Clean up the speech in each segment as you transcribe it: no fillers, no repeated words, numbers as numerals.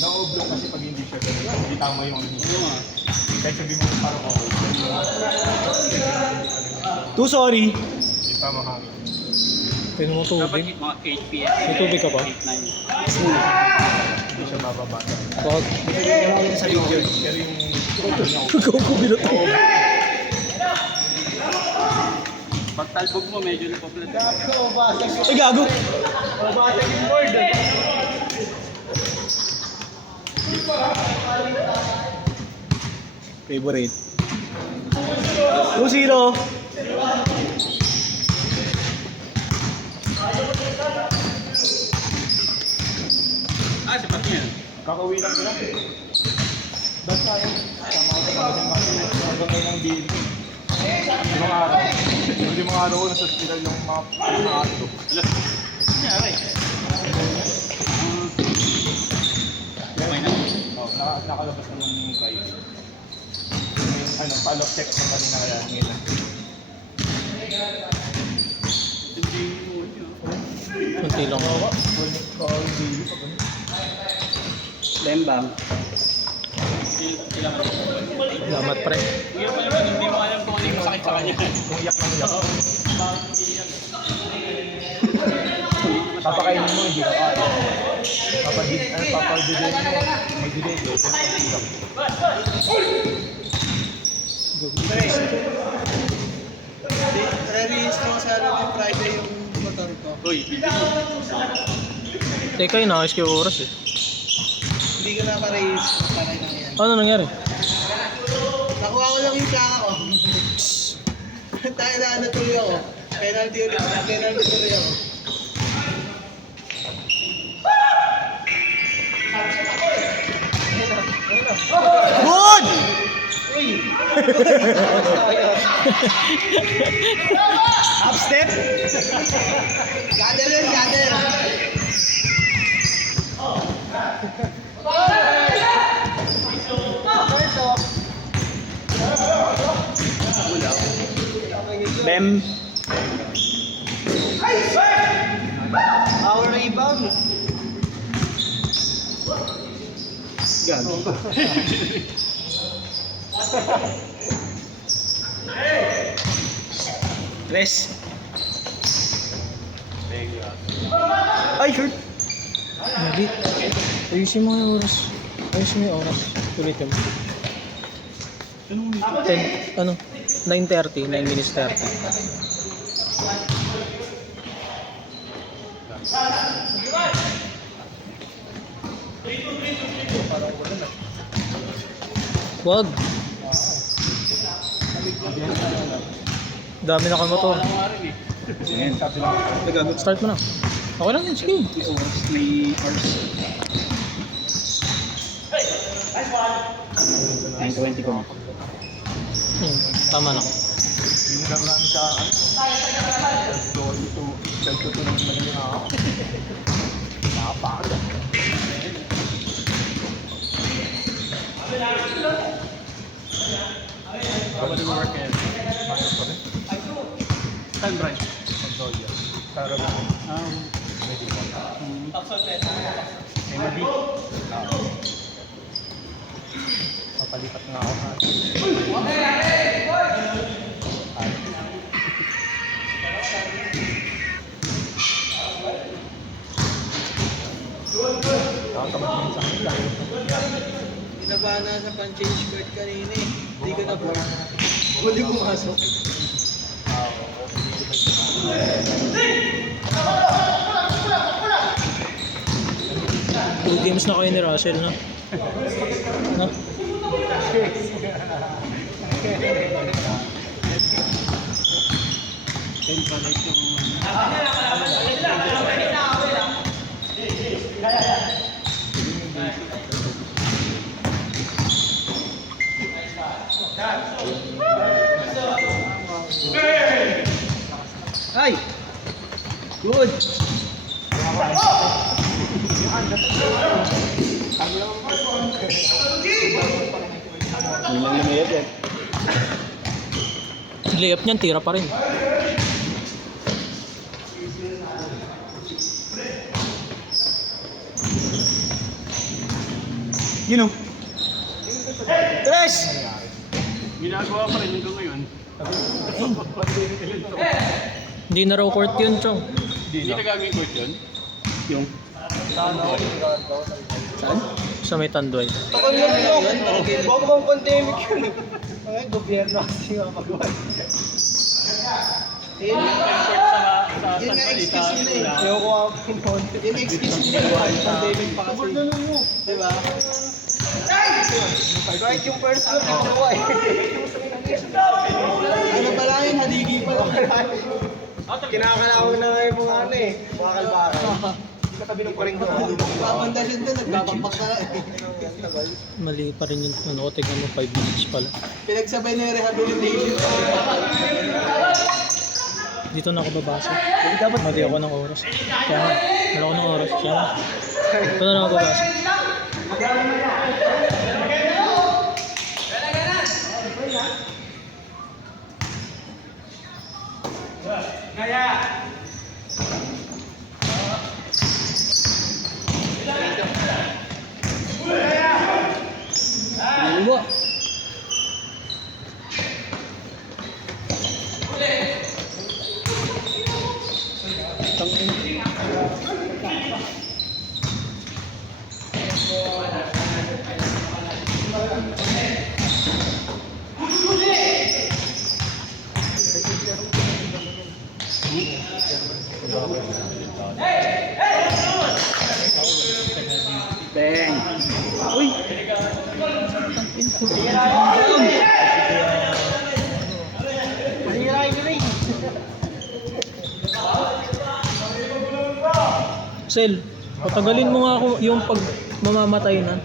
Na-oblong kasi pag hindi siya ganun. Hindi tama yung kahit sabihin mo parang okay. Too sorry. Hindi tama hangin. Tingnan mo Dapat tubig. mga 8 p.m. May tubig ka pa? 8, 9. Hindi siya bababa. Wag. Sa video. Pero yung... Ikaw ko binot. Pag talbog mo, medyo napaplat. Ay, gago. Mabasag yung board. Favorite. 2-0. Sapat niya. Kakauwi lang sila. Ba't tayo? Sama ko sa mga hanggang ngayon ng deal. Limang araw. Yung limang araw ko nasa hospital yung mga ato. Nangyari. Okay na. Nakalabas na yung kayo. Yung follow-up check na kanina kaya ngayon lang. Kunti lang. Lembang. Salamat, pre. Hindi mo alam kung ano yung masakit sa kanya. Umiyak lang umiyak. Papakainin mo, hindi ka kaya. Papadidin mo, may delay. Re-release ko sa yung Friday yung motor ko. Uy, Teka, inaayos ko yung oras eh. Hindi ko na ma-release. Patay na yan. Ano nangyari? Nakuha ko lang yung plaka ko. Tayo na ano tuloy ako. Penalty ulit. Penalty tuloy ako. Good! Half step. Gather yun, gather. Lem. Our rebound. Gago. Tres. Ay, hurt. Mali. Ayusin mo yung oras. Ayusin mo yung oras. Ulitin mo. 10, ano? 9:30, 9 minutes 30. Wag. Dami na kang motor. Start mo na. Okay lang yun, sige. May hours. 9:20 ko. Tama na. Yung lang namin sa self-tuto ng magaling ako. Nakapagod. How do you work in Manila pa rin? Saan branch? Montoya. Para ba? MD. Papalipat nga ako. Nakakamagin sa akin lang. Binaba na sa pan-change cord kanina eh. Hindi ko na po. Huli pumasok. Two games na kayo ni Russell, no? No? Ay! Good! Yun lang lumayat yan. Layup niyan, tira pa rin. Yun o. Tres! Ginagawa pa rin hanggang ngayon. Hindi na raw court yun, Chong. Hindi nagagawin court yun? Yung? Sa may Tanduay. Takon lang yun. Bago bang pandemic yun. Ay, gobyerno kasi nga magawa. Yun nga excuse nila eh. Ayoko ako ng konti. Yun nga excuse nila eh. Pandemic pa kasi. Diba? Kahit yung first one, nagdawa eh. Ano pala yun, haligi pa lang. Kinakalaw na nga yung mga ano eh. Mga kalbaka. Katabi ng paring doon. Papandasyon doon, nagbabakbak na lang eh. Mali pa rin yung ano, tignan mo 5 minutes pala. Pinagsabay na yung rehabilitation. Dito na ako babasa. Mali ako ng oras. Kaya nga, wala ako ng oras. Kaya nga, ito na lang ako babasa. Ano ba? Bang! Sel, patagalin mo nga ako yung pag mamamatay na.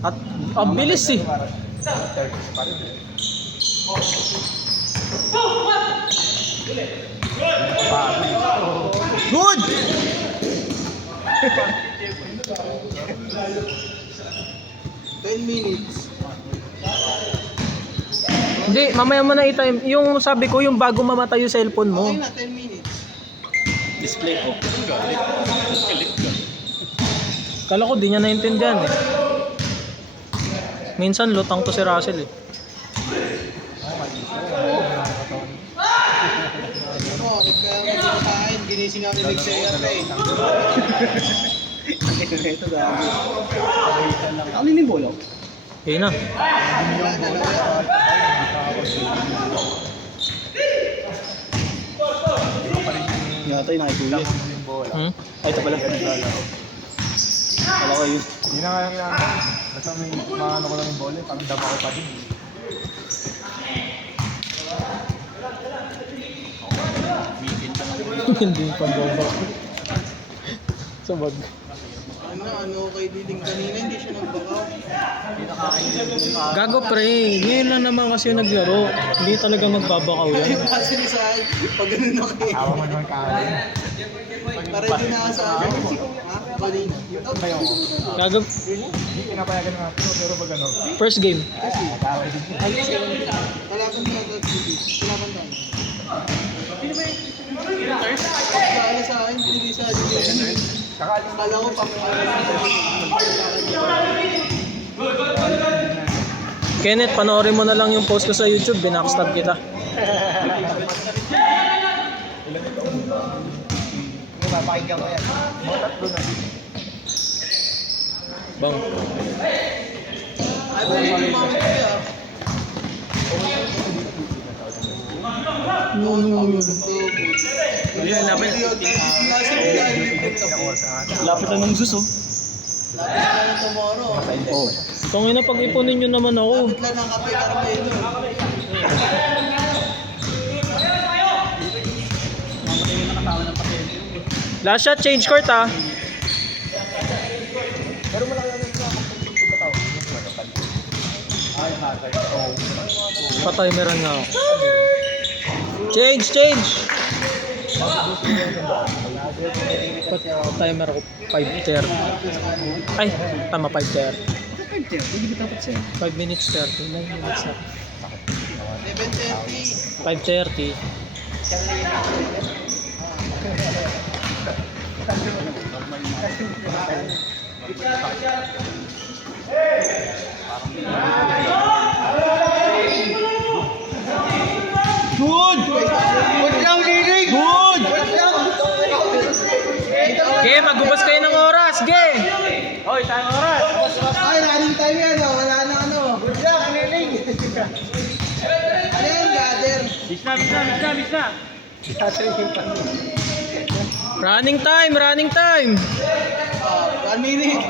At ang bilis eh. Good! Minutes. Hindi, mamaya mo na i-time. Yung sabi ko, yung bago mamatay yung cellphone mo. Okay na, 10 minutes. Display ko. Kala ko di niya naintindihan eh. Minsan lutang to si Russell eh. Oo, kaya magkakain, ginising ako ni Lexia eh. Ito dami. Ano yung bolo? Okay na. Wala na lang. Yata yung nakikulit. Hmm? Ay, ito pala. Kala ko yun. Yun na nga yung yan. Basta may maano ko lang yung bola, parang dama ko pa din. Hindi yung pambomba. Sabag. Ano kay Diding kanina, hindi siya nagbakaw. Gago pre, ngayon lang naman kasi naglaro. Hindi talaga magbabakaw yan. Yung paso niya sa akin, pag ganun ako eh. Awa mo naman kaawin. Para hindi na sa akin. Ha? Kanina. Kayo ko. Gago, Hindi pinapayagan ng ato, pero pag ano, first game. kaawin din. Kalaban mo lang kalaban tayo. Kala sa akin, hindi sa akin. Kala ko pang Kenneth, panoorin mo na lang yung post ko sa YouTube. Binackstab kita. Mapakinggan ko yan. Mga tatlo na. Bang. Ay, pwede yung mga kaya. Ayun, lapit. Lapit na ng sus, oh. Tomorrow. Oh. Kung ina pag-ipunin nyo naman ako. Lapit lang ng kape Carmelo. Last shot, change court ah. Pero malaki lang yung pagkataw. Ay, nakakay. Oo. Pa-timeran nga ako. Change, change! Pa-timer ako 5:30. Ay, tama 5:30. 5 minutes 30. 9 minutes na. 7:30. 5:30. magubos kayo ng oras. Ge! Hoy, tayong oras! Ay, running time yan, oh. Wala na ano. Good luck, kaniling. Ano yan, gather? Bis na! Running time, running time. 1 minute.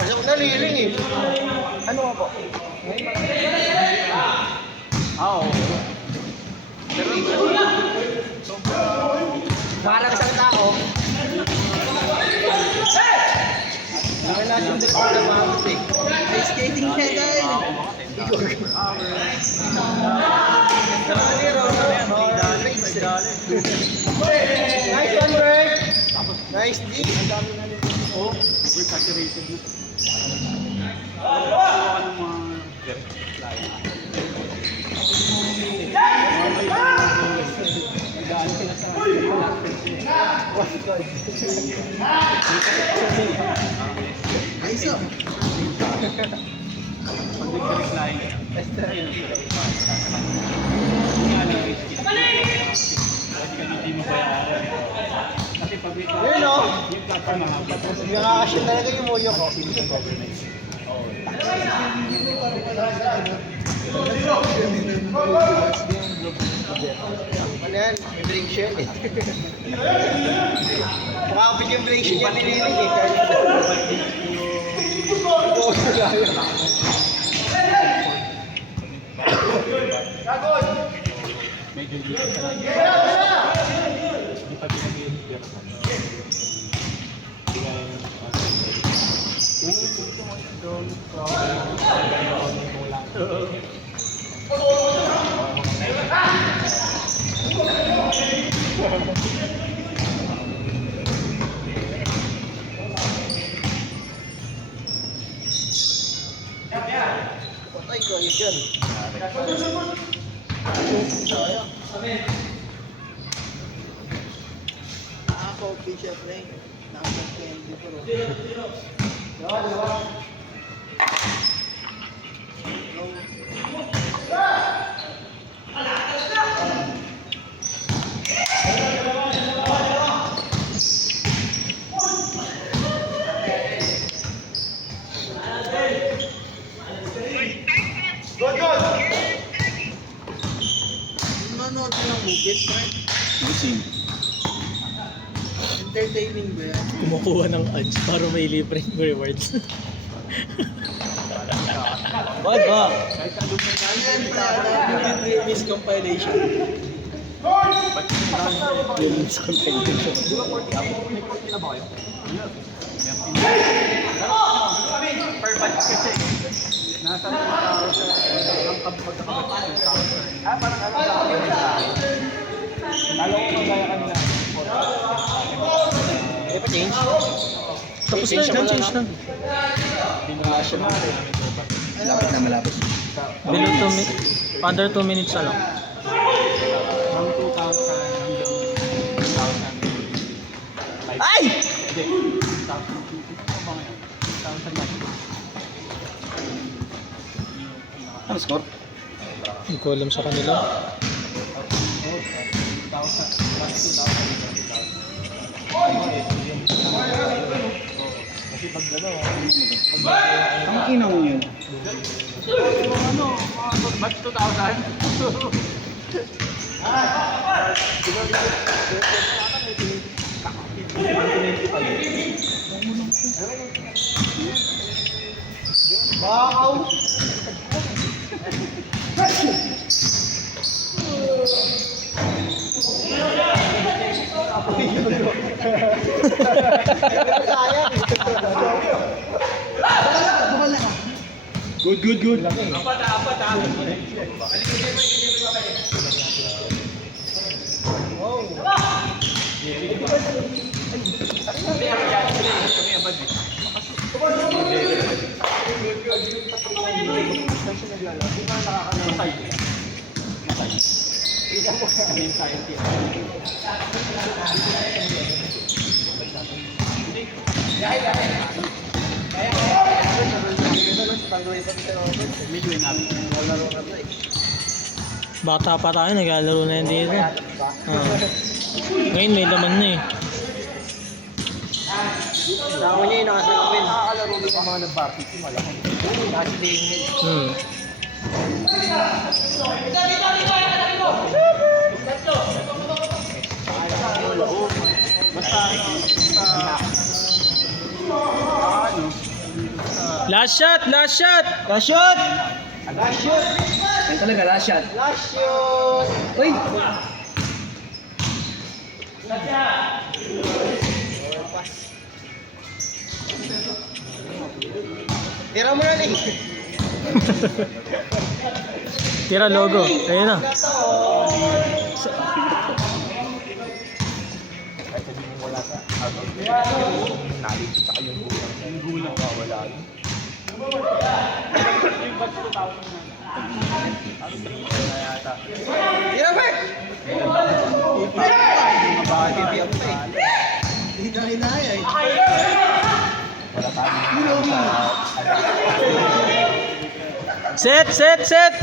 Pasok na liling eh. Ano nga po? Oo. Parang isang tao. Wala siyang direktor na mahabot eh. May skating siya dahil. Nice one, Bert! Nice D! Oh, we're saturated na. Nice oh! Yun o! Nakakasya talaga yung moyo ko. Ano yan? May break siya eh. Makakapit yung break siya niya nililig eh. Medyo dito talaga. Hindi pa pinag-iinit pero Patay ko yun dyan. Coffee siya, pre. Nakapag-candy pero. Manood ko ng movies, pre. Entertaining ba yan? Kumukuha ng ads para may libreng rewards. Wag ba? Ano yan, pre? Miss compilation. Yung sa competition. per batch kasi. Nasa 1,000 ang pagkakabat ng 1,000. Parang ano ba ako yung Lalo ko magaya kanina. Hindi pa change? Tapos na, nag-change na. Dinrasya na. Malapit na malapit. Below 2 minutes. Under 2 minutes na lang. From 2,000 hanggang 2,000. Ay! Hindi. 2,000. Ano ba ngayon? 2,000 lang. Ano score? Hindi ko alam sa kanila. 2,000. Plus 2,000. Kasi pag gano'n, Ang ina mo yun. ano, mga batch 2,000. Wow! Good, good, good. Medyo namin. Bata pa tayo, naglalaro na yan dito. Ngayon may laman na eh. Sa ako niya yung nakasalapin. Nakakalaro din ang mga nag-barbecue, malaki. Hmm. Last shot! Last shot! Last shot! Last shot! Yan talaga, last shot. Last shot! Uy! Tira mo na eh. Tira logo. Ayun na. Kahit sabihin mo wala sa out of yung knowledge tsaka yung gulang. Yung gulang wala. Tira mo! Hindi ka kinaya eh. Wala tayo sa Set! Set! Set!